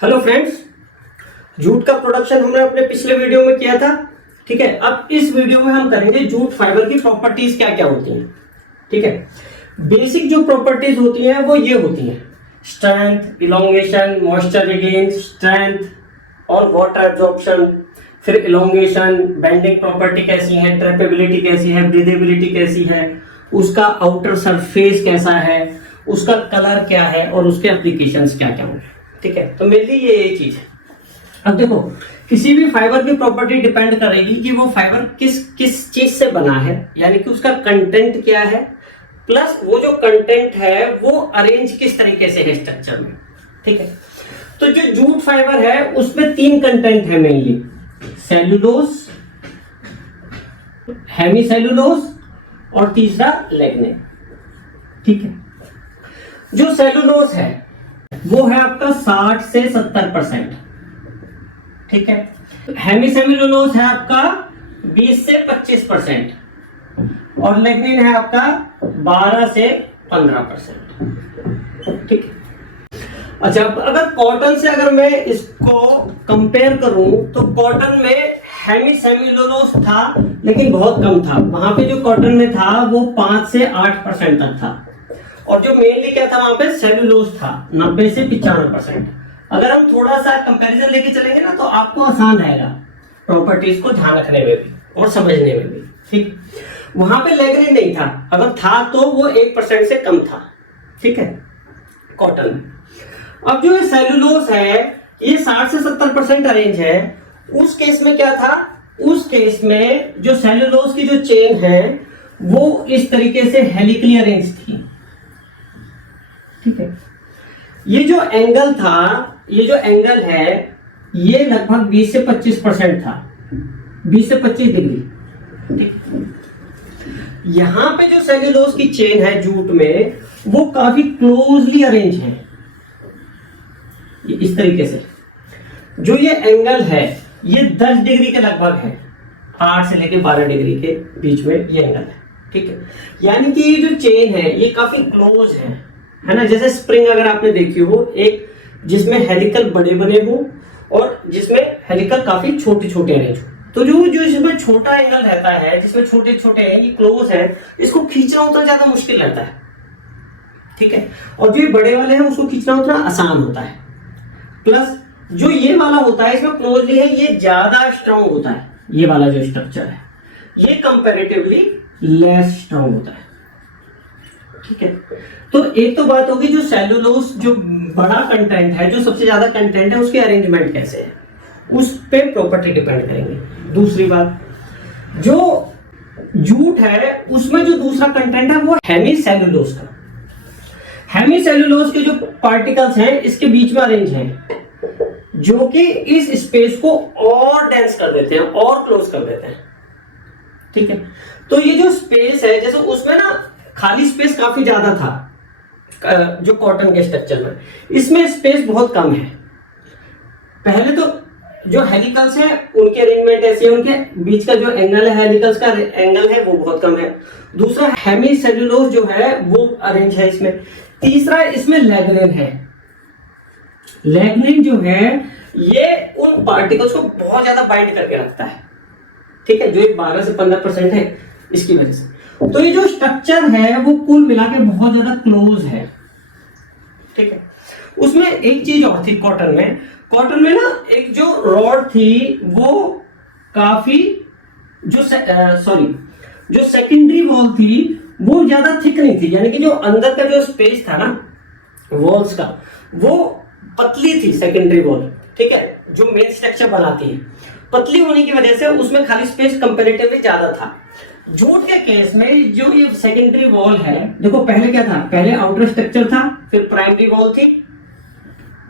Hello friends, jute का production हमने अपने पिछले वीडियो में किया था। ठीक है, अब इस वीडियो में हम करेंगे जूट फाइबर की प्रॉपर्टीज क्या क्या होती हैं। ठीक है, बेसिक जो प्रॉपर्टीज होती हैं वो ये होती हैं: strength, elongation, moisture retain, strength और वाटर एब्जॉर्प्शन। फिर इलोंगेशन, बेंडिंग प्रॉपर्टी कैसी है, ट्रैपेबिलिटी कैसी है, ब्रीदेबिलिटी कैसी है, उसका आउटर सरफेस कैसा है, उसका कलर क्या है और उसके एप्लीकेशंस क्या क्या होंगे। ठीक है, तो मेनली ये चीज है। अब देखो, किसी भी फाइबर की प्रॉपर्टी डिपेंड करेगी कि वो फाइबर किस किस चीज से बना है, यानी कि उसका कंटेंट क्या है, प्लस वो जो कंटेंट है वो अरेंज किस तरीके से है स्ट्रक्चर में। ठीक है, तो जो जूट फाइबर है उसमें तीन कंटेंट है मेनली: सेलुलोज, हेमी सेलुलोज और तीसरा लिग्निन। ठीक है, जो सेलुलोज है वो है आपका 60 से 70%। ठीक है, हेमी सेलुलोज है आपका 20 से 25% और लिग्निन है आपका 12 से 15%। ठीक है, अच्छा, अगर कॉटन से अगर मैं इसको कंपेयर करूं तो कॉटन में हेमी सेलुलोज था लेकिन बहुत कम था। वहां पे जो कॉटन में था वो 5 से 8% तक था और जो मेनली क्या था वहां पे सेलुलोज था 90 से 95%। अगर हम थोड़ा सा कंपैरिजन लेके चलेंगे ना तो आपको आसान रहेगा प्रॉपर्टीज को ध्यान रखने में भी और समझने में भी। ठीक, वहां पे लिग्निन नहीं था, अगर था तो वो 1% से कम था। ठीक है, कॉटन में। अब जो सेलुलोज है ये 60 से 70% अरेंज है। उस केस में क्या था, उस केस में जो सेलुलोज की जो चेन है वो इस तरीके से हेलिकली अरेंज थी। ठीक है, ये जो एंगल था, ये जो एंगल है ये लगभग 20 से 25% था, 20 से 25 डिग्री। ठीक, यहां पे जो सेलुलोज की चेन है जूट में वो काफी क्लोजली अरेंज है इस तरीके से। जो ये एंगल है ये 10 डिग्री के लगभग है, 8 से लेके 12 डिग्री के बीच में ये एंगल है। ठीक है, यानी कि ये जो चेन है ये काफी क्लोज है ना। जैसे स्प्रिंग अगर आपने देखी हो, एक जिसमें हेलिकल बड़े बने हो और जिसमें हेलिकल काफी छोटे छोटे अरेंज हो, तो जो इसमें छोटा एंगल रहता है, जिसमें छोटे छोटे हैं, ये क्लोज है, इसको खींचना उतना ज्यादा मुश्किल रहता है। ठीक है, और जो बड़े वाले हैं उसको खींचना उतना आसान होता है। प्लस जो ये वाला होता है इसमें क्लोजली है, ये ज्यादा स्ट्रॉन्ग होता है। ये वाला जो स्ट्रक्चर है ये कंपैरेटिवली लेस स्ट्रॉन्ग होता है। ठीक है, तो एक तो बात होगी जो सेलुलोज जो बड़ा कंटेंट है, जो सबसे ज्यादा कंटेंट है, उसके अरेंजमेंट कैसे है उस पे प्रॉपर्टी डिपेंड करेंगे। दूसरी बात, जो जूट है उसमें जो दूसरा कंटेंट है वो हेमी सेलुलोज का। हेमी सेलुलोज के जो पार्टिकल्स हैं इसके बीच में अरेंज हैं, जो कि इस स्पेस को और डेंस कर देते हैं और क्लोज कर देते हैं। ठीक है, तो ये जो स्पेस है, जैसे उसमें ना खाली स्पेस काफी ज्यादा था जो कॉटन के स्ट्रक्चर में, इसमें स्पेस बहुत कम है। पहले तो जो हेलिकल्स है उनके अरेंजमेंट ऐसे है, उनके बीच का जो एंगल है, हेलिकल्स का एंगल है वो बहुत कम है। दूसरा, हेमी सेलुलोज जो है वो अरेंज है इसमें। तीसरा, इसमें लिग्निन है। लिग्निन जो है ये उन पार्टिकल्स को बहुत ज्यादा बाइंड करके रखता है। ठीक है, जो एक 12 से 15% है इसकी वजह से। तो ये जो स्ट्रक्चर है वो कुल मिला के बहुत ज्यादा क्लोज है। ठीक है, उसमें एक चीज और थी कॉटन में ना, एक जो रॉड थी वो काफी जो सेकेंडरी वॉल थी वो ज्यादा थिक नहीं थी, यानी कि जो अंदर का जो स्पेस था ना वॉल्स का वो पतली थी सेकेंडरी वॉल। ठीक है, जो मेन स्ट्रक्चर बनाती है, पतली होने की वजह से उसमें खाली स्पेस कंपैरेटिवली ज्यादा था। जूट के केस में जो ये सेकेंडरी वॉल है, देखो पहले क्या था, पहले आउटर स्ट्रक्चर था, फिर प्राइमरी वॉल थी,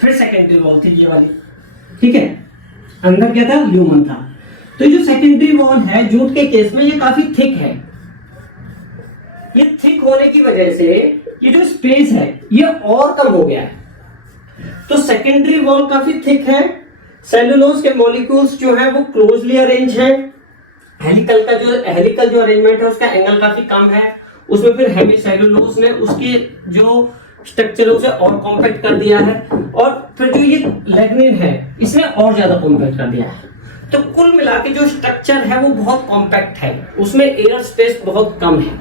फिर सेकेंडरी वॉल थी ये वाली। ठीक है, अंदर क्या था, ल्यूमन था। तो ये जो सेकेंडरी वॉल है जूट के केस में ये काफी थिक है। ये थिक होने की वजह से ये जो स्पेस है ये और कम हो गया है। तो सेकेंडरी वॉल काफी थिक है, सेलुलोज के मॉलिक्यूल्स जो है वो क्लोजली अरेंज है, हेलिकल जो अरेंजमेंट है उसका एंगल काफी कम है। उसमें फिर हेमी सेलुलोज ने उसके जो स्ट्रक्चर उसे और कॉम्पैक्ट कर दिया है। और फिर जो ये लिग्निन है इसने और ज्यादा कॉम्पैक्ट कर दिया है। तो कुल मिला के जो स्ट्रक्चर है वो बहुत कॉम्पैक्ट है, उसमें एयर स्पेस बहुत कम है,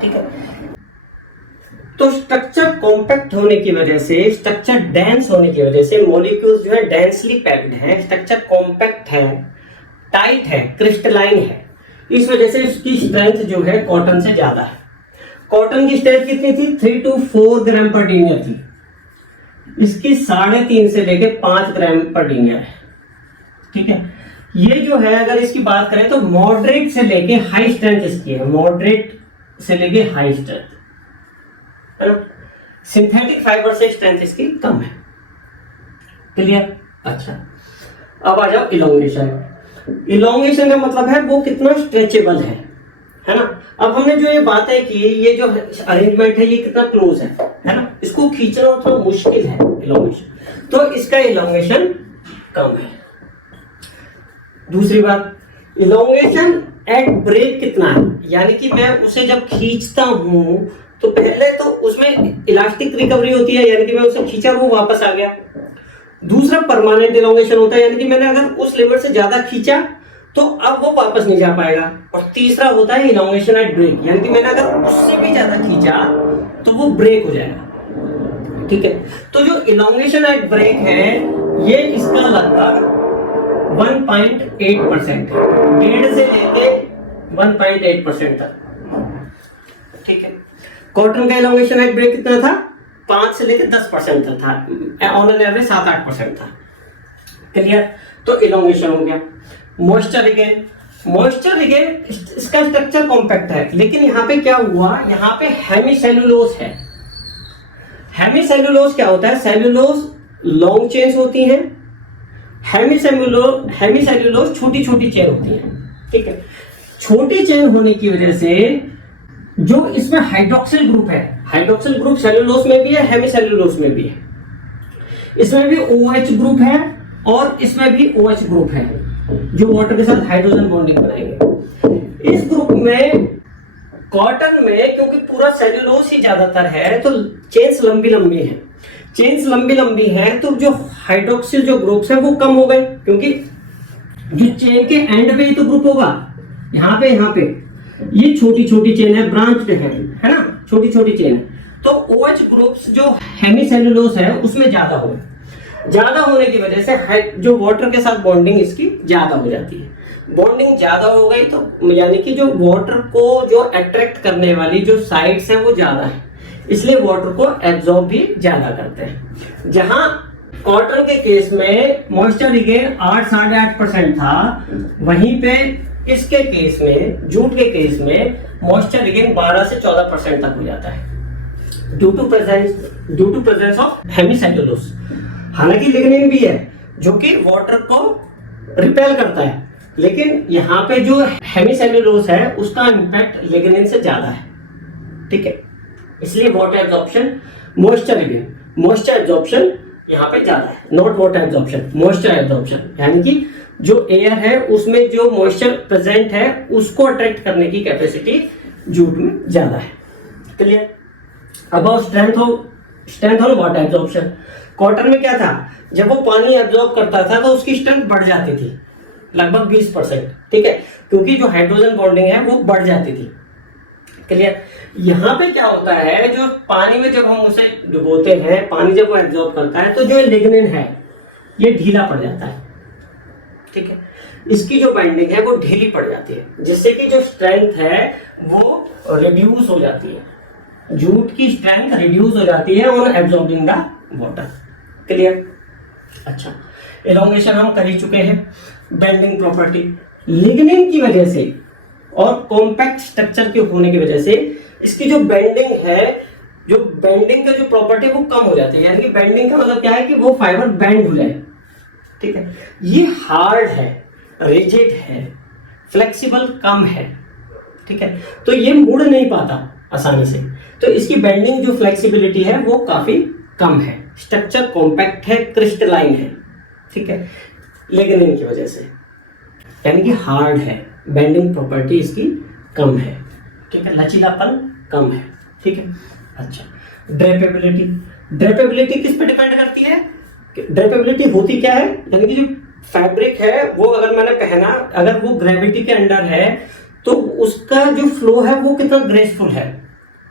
ठीक है। तो स्ट्रक्चर कॉम्पैक्ट होने की वजह से, स्ट्रक्चर डेंस होने की वजह से मॉलिक्यूल्स जो है डेंसली पैक्ड है, स्ट्रक्चर कॉम्पैक्ट है, टाइट है, क्रिस्टलाइन है। इस वजह से इसकी स्ट्रेंथ जो है कॉटन से ज्यादा है। कॉटन की स्ट्रेंथ कितनी थी? 3 to 4 ग्राम पर डीनियर थी, इसकी 3.5 से लेके 5 ग्राम पर डीनियर है, ठीक है। ये जो है अगर इसकी बात करें तो मॉडरेट से लेके हाई स्ट्रेंथ इसकी है, मॉडरेट से लेके हाई स्ट्रेंथ है ना। सिंथेटिक फाइबर से स्ट्रेंथ इसकी कम है, क्लियर। अच्छा, अब आ जाओ इलोंगेशन। इलोंगेशन का मतलब है वो कितना स्ट्रेचेबल है ना। अब हमने जो ये बातें की, ये जो अरेंजमेंट है ये कितना क्लोज है ना, इसको खींचना थोड़ा मुश्किल है इलोंगेशन, तो इसका इलोंगेशन कम है। दूसरी बात, इलोंगेशन एट ब्रेक कितना है, यानी कि मैं उसे जब खींचता हूं तो पहले तो उसमें इलास्टिक रिकवरी होती है, यानी कि मैं उसे खींचा वो वापस आ गया। दूसरा परमानेंट इलोंगेशन होता है, यानी कि मैंने अगर उस लिमिट से ज्यादा खींचा तो अब वो वापस नहीं जा पाएगा। और तीसरा होता है इलोंगेशन एट ब्रेक, यानी कि मैंने अगर उससे भी ज्यादा खींचा तो वो ब्रेक हो जाएगा, ठीक है। तो जो इलोंगेशन एट ब्रेक है ये इसका लगभग 1.8% है, 1.5 से लेके 1.8% तक, ठीक है। कॉटन का इलोंगेशन एट ब्रेक कितना था? 5 से लेकर 10% तक था, ऑन एन एवरेज 7-8% था, क्लियर। तो इलोंगेशन हो गया। मॉइस्चर रिगेन, मॉइस्चर रिगेन इसका स्ट्रक्चर कॉम्पैक्ट है, लेकिन यहाँ पे क्या हुआ, यहाँ पे हेमीसेल्यूलोज है। हेमीसेल्यूलोज क्या होता है? सेल्यूलोज लॉन्ग चेन्स होती हैं, हेमीसेल्यूलोज छोटी छोटी चेन होती है, ठीक है। छोटी चेन होने की वजह से जो इसमें हाइड्रोक्सिल ग्रुप है, हाइड्रोक्सिल ग्रुप सेल्यूलोज में भी है, हेमीसेल्यूलोज में भी है, इसमें भी OH ग्रुप है और इसमें भी OH ग्रुप है जो वाटर के साथ हाइड्रोजन बॉन्डिंग बनाएंगे। इस ग्रुप में कॉटन में क्योंकि पूरा सेल्यूलोज ही ज्यादातर है तो चेन्स लंबी लंबी है, चेन्स लंबी लंबी है तो जो हाइड्रोक्सिल जो ग्रुप्स है वो कम हो गए, क्योंकि जो चेन के एंड पे ही तो ग्रुप होगा, यहाँ पे ये छोटी छोटी चेन है, ब्रांच है ना, छोटी छोटी चेन है। तो OH ग्रुप्स जो हेमीसेल्यूलोज है उसमें ज्यादा हो, ज्यादा होने की वजह से जो वाटर के साथ बॉन्डिंग इसकी ज्यादा हो जाती है। बॉन्डिंग ज्यादा हो गई तो यानी कि जो वाटर को जो अट्रैक्ट करने वाली जो साइड्स है वो ज्यादा है, इसलिए वाटर को एब्जॉर्ब भी ज्यादा करते हैं। जहां कॉटन के केस में मॉइस्चर रिगेन 8-8.5% था, वहीं पे इसके केस में, जूट के केस में मॉइस्चर रिगेन 12 से 14% तक हो जाता है due to presence of hemicellulose. हालांकि लिग्निन भी है जो कि वाटर को रिपेल करता है, लेकिन यहाँ पे जो हेमीसेल्यूलोज है उसका इंपैक्ट लिग्निन से ज्यादा है, ठीक है। इसलिए वाटर एब्जॉर्प्शन, मॉइस्चर एब्जॉर्प्शन यहाँ पे ज्यादा है, not water absorption, moisture absorption, यानी कि जो एयर है उसमें जो मॉइस्चर प्रेजेंट है उसको अट्रैक्ट करने की कैपेसिटी जूट में ज्यादा है, क्लियर। अब स्ट्रेंथ और वाटर एब्जॉर्प्शन। कॉटन में क्या था, जब वो पानी एब्जॉर्ब करता था तो उसकी स्ट्रेंथ बढ़ जाती थी लगभग 20%, ठीक है, क्योंकि जो हाइड्रोजन बॉन्डिंग है वो बढ़ जाती थी, क्लियर। यहाँ पे क्या होता है, जो पानी में जब हम उसे डुबोते हैं, पानी जब वो एब्जॉर्ब करता है तो जो लिग्निन है ये ढीला पड़ जाता है, ठीक है। इसकी जो बाइंडिंग है वो ढीली पड़ जाती है, जिससे कि जो स्ट्रेंथ है वो रिड्यूस हो जाती है, जूट की स्ट्रेंथ रिड्यूस हो जाती है on absorbing the water, clear. अच्छा, इलोंगेशन हम कर ही चुके हैं। बेंडिंग प्रॉपर्टी, लिग्निन की वजह से और कॉम्पैक्ट स्ट्रक्चर के होने की वजह से इसकी जो बेंडिंग है, जो बेंडिंग का जो प्रॉपर्टी है वो कम हो जाती है, यानी कि बेंडिंग का मतलब क्या है कि वो फाइबर बेंड हो जाए, ठीक है। ये हार्ड है, रिजिड है, फ्लेक्सिबल कम है, ठीक है, तो ये मुड़ नहीं पाता आसानी से, तो इसकी बेंडिंग जो फ्लेक्सिबिलिटी है वो काफी कम है। स्ट्रक्चर कॉम्पैक्ट है, क्रिस्टलाइन है, ठीक है, लिग्निन की वजह से, यानी कि हार्ड है, बेंडिंग प्रॉपर्टी इसकी कम है, ठीक है, लचीलापन कम है, ठीक है। अच्छा, ड्रेपेबिलिटी, ड्रेपेबिलिटी किस पे डिपेंड करती है? ड्रेपेबिलिटी होती क्या है, यानी कि जो फैब्रिक है वो अगर मैंने पहना, अगर वो ग्रेविटी के अंडर है तो उसका जो फ्लो है वो कितना ग्रेसफुल है।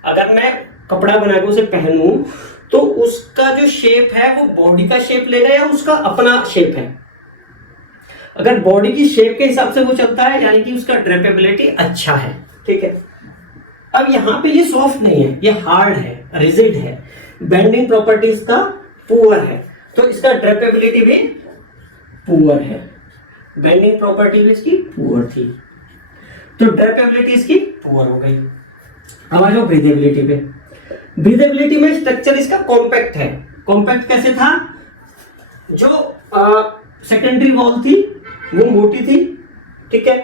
अगर मैं कपड़ा बना के उसे पहनूं तो उसका जो शेप है वो बॉडी का शेप लेगा या उसका अपना शेप है? अगर बॉडी की शेप के हिसाब से वो चलता है यानी कि उसका ड्रेपेबिलिटी अच्छा है, ठीक है। अब यहाँ पे ये सॉफ्ट नहीं है, ये हार्ड है, रिजिड है, बेंडिंग प्रॉपर्टीज का पुअर है, तो इसका ड्रेपेबिलिटी भी पुअर है, बेंडिंग प्रॉपर्टी भी इसकी पुअर थी, तो ड्रेपेबिलिटी इसकी पुअर हो गई। अब आ जाओ ब्रीदेबिलिटी पे। ब्रीदेबिलिटी में स्ट्रक्चर इसका कॉम्पैक्ट है। कॉम्पैक्ट कैसे था? जो सेकेंडरी वॉल थी वो मोटी थी, ठीक है,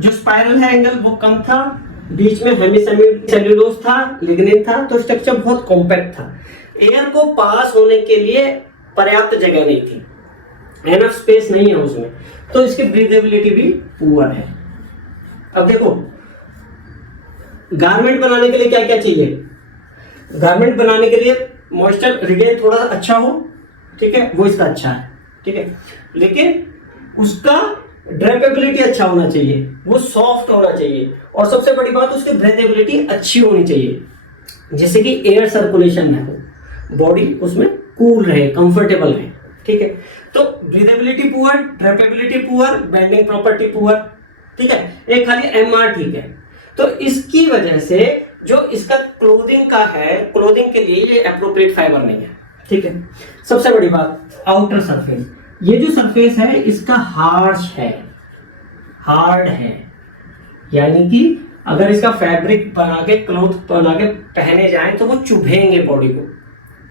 जो स्पाइरल है एंगल वो कम था, बीच में हेमी सेल्यूलोज था, लिग्निन था, तो स्ट्रक्चर बहुत कॉम्पैक्ट था। एयर को पास होने के लिए पर्याप्त जगह नहीं थी, एनफ स्पेस नहीं है उसमें, तो इसकी ब्रीदेबिलिटी भी पुअर है। अब देखो गारमेंट बनाने के लिए क्या क्या चाहिए? गारमेंट बनाने के लिए मॉइस्चर रिटेन थोड़ा अच्छा हो, ठीक है, वो इसका अच्छा है, ठीक है, लेकिन उसका ड्रेपेबिलिटी अच्छा होना चाहिए, वो सॉफ्ट होना चाहिए, और सबसे बड़ी बात उसकी ब्रीदेबिलिटी अच्छी होनी चाहिए, जिससे कि एयर सर्कुलेशन ना हो, बॉडी उसमें कूल रहे, कंफर्टेबल रहे, ठीक है। तो breathability poor, drapability poor, bending property poor, ठीक है, एक खाली एमआर ठीक है। तो इसकी वजह से जो इसका क्लोथिंग का है, क्लोथिंग के लिए ये एप्रोप्रिएट फाइबर नहीं है, ठीक है। सबसे बड़ी बात आउटर सरफेस, ये जो सरफेस है इसका हार्श है, हार्ड है, यानी कि अगर इसका फैब्रिक बना के, क्लोथ बना के पहने जाए तो वो चुभेंगे बॉडी को,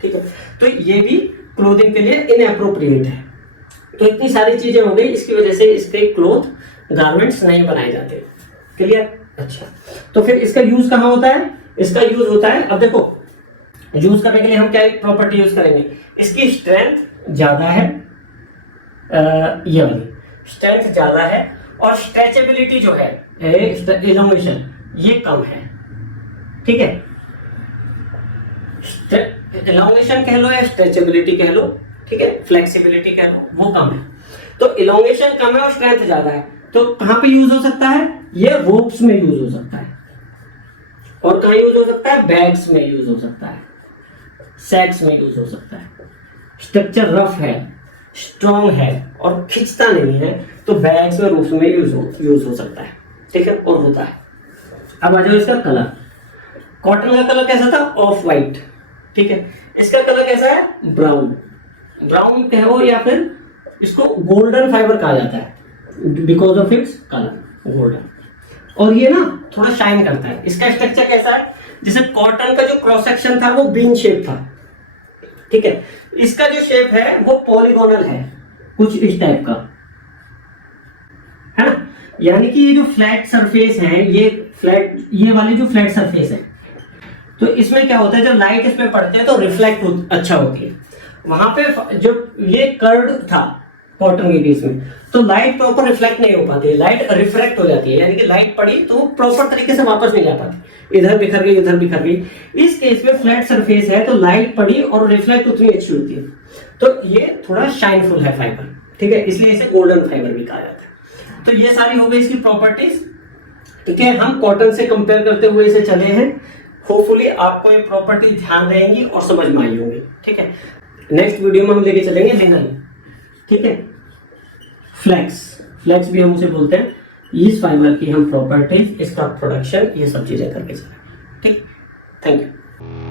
ठीक है, तो ये भी क्लोथिंग के लिए इनएप्रोप्रिएट है। तो इतनी सारी चीजें हो गई, इसकी वजह से इसके क्लोथ गारमेंट्स नहीं बनाए जाते। क्लियर? अच्छा, तो फिर इसका यूज कहाँ होता है? इसका यूज होता है, अब देखो यूज करने के लिए हम क्या प्रॉपर्टी यूज करेंगे? इसकी स्ट्रेंथ ज्यादा है, ये वाली स्ट्रेंथ ज्यादा है, और स्ट्रेचेबिलिटी जो है, इलोंगेशन, ये कम है, ठीक है। इलोंगेशन कह लो या स्ट्रेचेबिलिटी कह लो, ठीक है, फ्लेक्सिबिलिटी कह लो, वो कम है। तो इलोंगेशन कम है और स्ट्रेंथ ज्यादा है, तो कहां पे यूज हो सकता है? ये रोप्स में यूज हो सकता है, और कहां यूज हो सकता है? बैग्स में यूज हो सकता है, सैक्स में यूज हो सकता है। स्ट्रक्चर रफ है, स्ट्रॉन्ग है और खिंचता नहीं है, तो बैग्स में, रूफ्स में यूज हो सकता है, ठीक है, और होता है। अब आ जाओ इसका कलर। कॉटन का कलर कैसा था? ऑफ वाइट, ठीक है। इसका कलर कैसा है? ब्राउन, ब्राउन कहो या फिर इसको गोल्डन फाइबर कहा जाता है, because of its colour golden. और ये ना थोड़ा शाइन करता है। इसका स्ट्रक्चर कैसा है? जैसे कॉटन का जो क्रॉस सेक्शन था वो बीन शेप था, ठीक है, इसका जो शेप है वो पॉलीगोनल है, कुछ इस टाइप का है ना। यानी कि ये जो फ्लैट सरफेस है, ये वाली जो फ्लैट सरफेस है, तो इसमें क्या होता है, जब लाइट इस पे पड़ते हैं तो रिफ्लेक्ट अच्छा होती है। वहां पे जो ये कर्व था कॉटन के केस में, तो लाइट प्रॉपर रिफ्लेक्ट नहीं हो पाती है, लाइट रिफ्रैक्ट हो जाती है, यानी कि लाइट पड़ी तो वो प्रॉपर तरीके से वापस नहीं जा पाती, इधर बिखर गई, इधर बिखर गई। इस केस में फ्लैट सरफेस है तो लाइट पड़ी और रिफ्लेक्ट उतनी अच्छी होती है, तो ये थोड़ा शाइनफुल है फाइबर, ठीक है, इसलिए इसे गोल्डन फाइबर भी कहा जाता है। तो ये सारी हो गई इसकी प्रॉपर्टीज, ठीक है। हम कॉटन से कंपेयर करते हुए इसे चले हैं, होपफुली आपको ये प्रॉपर्टी ध्यान रहेंगी और समझ में आई होंगी, ठीक है। नेक्स्ट वीडियो में हम लेके चलेंगे लिनन, ठीक है, फ्लेक्स भी हम उसे बोलते हैं। इस फाइबर की हम प्रॉपर्टीज, इसका प्रोडक्शन, ये सब चीजें करके चलेंगे, ठीक। Thank you.